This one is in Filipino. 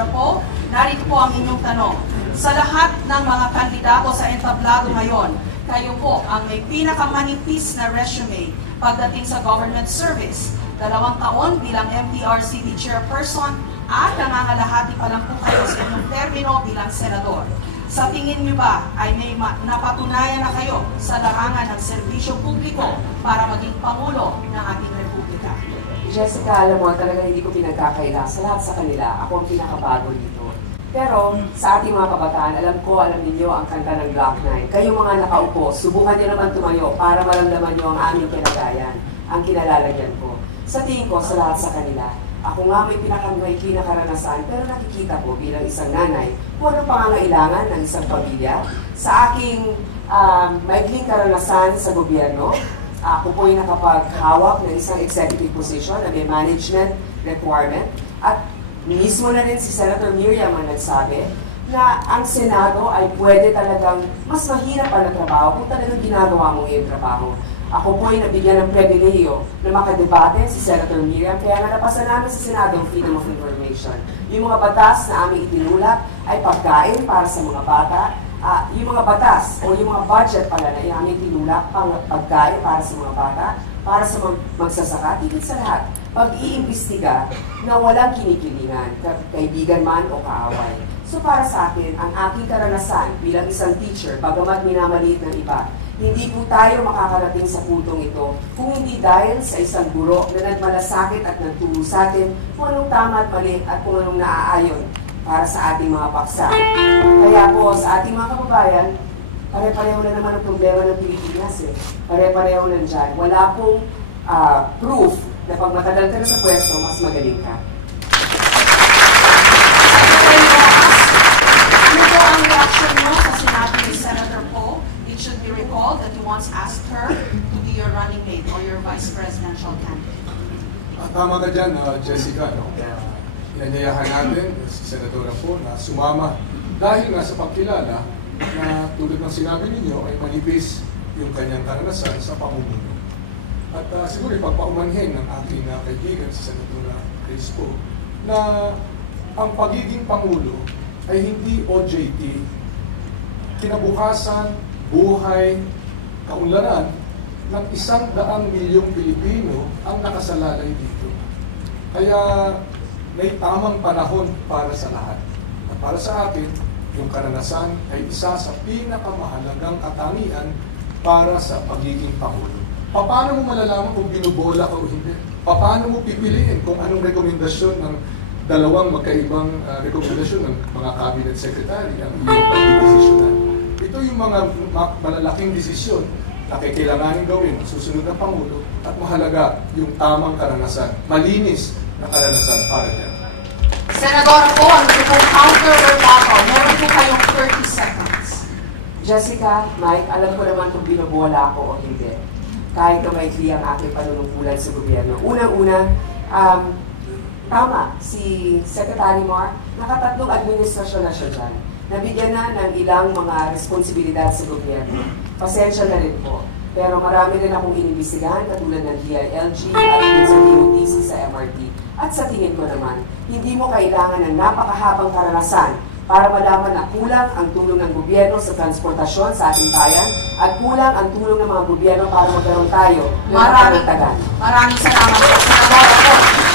Senador Po, narito po ang inyong tanong. Sa lahat ng mga kandidato sa entablado ngayon, kayo po ang may pinakamanipis na resume pagdating sa government service. 2 taon bilang MTRCB chairperson at nangangalahati pa lang po kayo sa inyong termino bilang senador. Sa tingin niyo ba ay may napatunayan na kayo sa larangan ng serbisyo publiko para maging Pangulo ng ating Republika? Jessica, alam mo, talaga hindi ko pinagkakaila sa lahat sa kanila. Ako ang pinakabago dito. Pero sa ating mga kabataan, alam ninyo ang kanta ng Glock 9. Kayong mga nakaupo, subukan niyo naman tumayo para maramdaman niyo ang aming kinagayan, ang kinalalagyan ko. Sa tingin ko, sa lahat sa kanila, ako nga may pinakaranasan, pero nakikita ko bilang isang nanay kung anong pangangailangan ng isang pamilya. Sa aking maikling karanasan sa gobyerno, ako po ay nakapaghawak ng isang executive position na may management requirement at mismo na rin si Senator Miriam ang nagsabi na ang Senado ay pwede talagang mas mahirap ang trabaho kung talagang ginagawa mo yung trabaho. Ako po ay nabigyan ng pribilehiyo na makadebate si Senator Miriam, kaya nga napasa namin sa Senado ang Freedom of Information. Yung mga batas na aming itinulak ay pagkain para sa mga bata, yung mga batas o yung mga budget pala na aming tinulak pagkain para sa mga bata, para sa magsasaka, higit sa lahat, pag-iimbestiga na walang kinikilingan, kaibigan man o kaaway. So para sa akin, ang aking karanasan bilang isang teacher, bagamat minamaliit ng iba, hindi po tayo makakarating sa puntong ito kung hindi dahil sa isang guro na nagmalasakit at nagturo sa atin kung anong tama at mali at kung anong naaayon para sa ating mga paksa. Kaya po sa ating mga kababayan, pare-pareho na naman ang problema ng Pilipinas eh. Pare-pareho nandyan. Wala pong proof na pag matagal ka na sa pwesto, mas magaling ka. Ano po ang reaction mo sa sinabi ni Senator Po? It should be recalled that you once asked her to be your running mate or your vice presidential candidate. Tama ka dyan, Jessica. No? Inanyayahan natin si Senadora Po na sumama dahil nga sa pagkilala na tulad ng sinabi ninyo ay manipis yung kanyang karanasan sa pamumuno. At siguro ipagpaumanhin ng aking kaibigan si Senadora Crispo na ang pagiging Pangulo ay hindi OJT, kinabukasan, buhay, kaunlaran ng 100 milyong Pilipino ang nakasalalay dito. Kaya may tamang panahon para sa lahat. At para sa akin, yung karanasan ay isa sa pinakamahalagang katangian para sa pagiging Pangulo. Paano mo malalaman kung binubola ka o hindi? Paano mo pipiliin kung anong rekomendasyon ng dalawang magkaibang rekomendasyon ng mga cabinet secretary ang iyong pagdidesisyonan? Ito yung mga malalaking desisyon na kailanganin gawin ng susunod na Pangulo at mahalaga yung tamang karanasan, malinis na karanasan para dyan. Senadora Po, ang pong counter-rebuttal, meron po kayong 30 seconds. Jessica, Mike, alam ko naman kung binobola ako o hindi. Kahit na maikli ang aking panunungkulan sa gobyerno. Unang-una, tama, si Secretary Mar, nakatatlong administrasyon na siya dyan. Nabigyan na ng ilang mga responsibilidad sa gobyerno. Pasensya na rin po. Pero marami rin akong inimbestigahan katulad ng DILG at sa DOTC sa MRT. At sa tingin ko naman, hindi mo kailangan ng napakahabang karanasan para malaman na kulang ang tulong ng gobyerno sa transportasyon sa ating bayan at kulang ang tulong ng mga gobyerno para magkaroon tayo ng Maraming salamat po, Senadora Po.